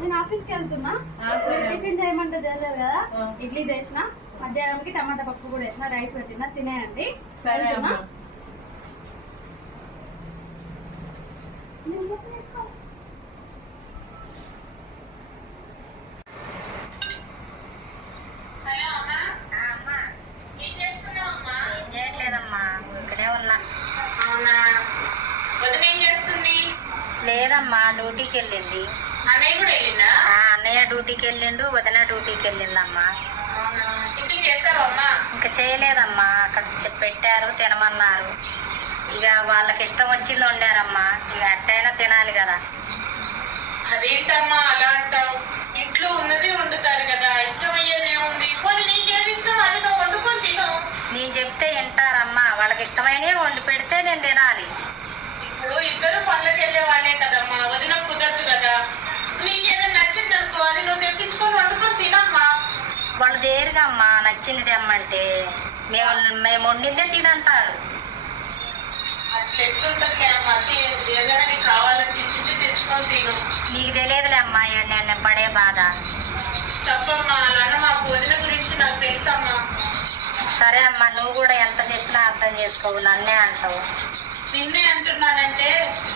నేను ఆఫీస్కి వెళ్తున్నా. టిఫిన్ చేయమంటే చేయలేదు కదా, ఇడ్లీ చేసిన, మధ్యాహ్నంకి టమాటా పప్పు కూడా వేసిన, రైస్ పెట్టిన, తినేయండి. సరే అమ్మా. లేదమ్మా, డ్యూటీకి వెళ్ళింది. అన్నయ్య డ్యూటీకి వెళ్ళిండు, వదిన డ్యూటీకి వెళ్ళిందమ్మా. ఇంకా చేయలేదమ్మా, అక్కడ పెట్టారు తినమన్నారు. ఇక వాళ్ళకి ఇష్టం వచ్చింది వండారమ్మా, ఇక అట్టయినా తినాలి కదా. అదేంటమ్మా అలా అంటావు? ఇంట్లో ఉన్నది వండుతారు కదా, ఇష్టమయ్యేది ఏముంది? పోనీ నీకేది ఇష్టం అది నువ్వు వండుకొని తిను. నేను చెప్తే వింటారమ్మా, వాళ్ళకి ఇష్టమైనవి వండి పెడితే నేను తినాలి. ఇప్పుడు ఇద్దరు పనులకు వెళ్ళే వాళ్ళే కదమ్మా, వదిన కుదరదు కదా. నీకేదో నచ్చింది అనుకో, అది నువ్వు తెప్పించుకొని వండుకొని తినమ్మా. వాళ్ళు దేరుగా అమ్మా నచ్చింది తెమ్మంటే, మేము వండిందే తినంటారు. అట్లా ఎట్లుంటది అమ్మా? ఏదైనా నీకు కావాలంటే ఇచ్చి తెచ్చుకొని తిను. నీకు తెలియదులే అమ్మా నేను పడే బాధ. తప్పమ్మా, అలానే మాకు వదిన గురించి నాకు తెలుసమ్మా. సరే అమ్మా, నువ్వు కూడా ఎంత చెప్పినా అర్థం చేసుకోవు, నన్నే అంటావు. నిన్నే అంటున్నానంటే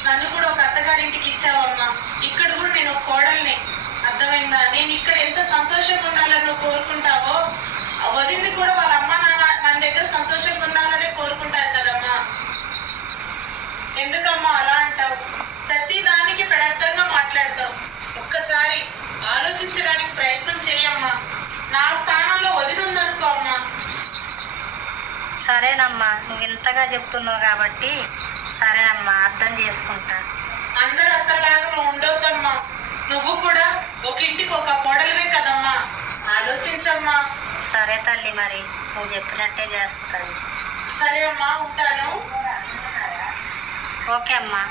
నన్ను కూడా ఒక అత్తగారింటికి ఇచ్చావమ్మా. ఇక్కడ కూడా నేను ఒక కోడల్ని, అర్థమైందా? నేను ఇక్కడ ఎంత సంతోషంగా ఉండాలని నువ్వు కోరుకుంటావో, వదిలిని కూడా వాళ్ళ అమ్మ నాన్న మన దగ్గర సంతోషంగా ఉండాలనే కోరుకుంటారు కదమ్మా. ఎందుకమ్మా అలా అంటావు? ప్రతి దానికి పెడర్థంగా మాట్లాడతావు. ఒక్కసారి ఆలోచించడానికి ప్రయత్నం చేయమ్మా. నా స్థానంలో వదిలి ఉందనుకో అమ్మా. సరేనమ్మా, నువ్వు ఇంతగా చెప్తున్నావు కాబట్టి సరే అమ్మా, అర్థం చేసుకుంటా. అందరు అత్తలాగా నువ్వు ఉండవుతమ్మా. నువ్వు కూడా ఒక ఇంటికి ఒక కోడలివే కదమ్మా, ఆలోచించమ్మా. సరే తల్లి, మరి నువ్వు చెప్పినట్టే చేస్తాను. సరే అమ్మా, ఉంటాను. ఓకే అమ్మా.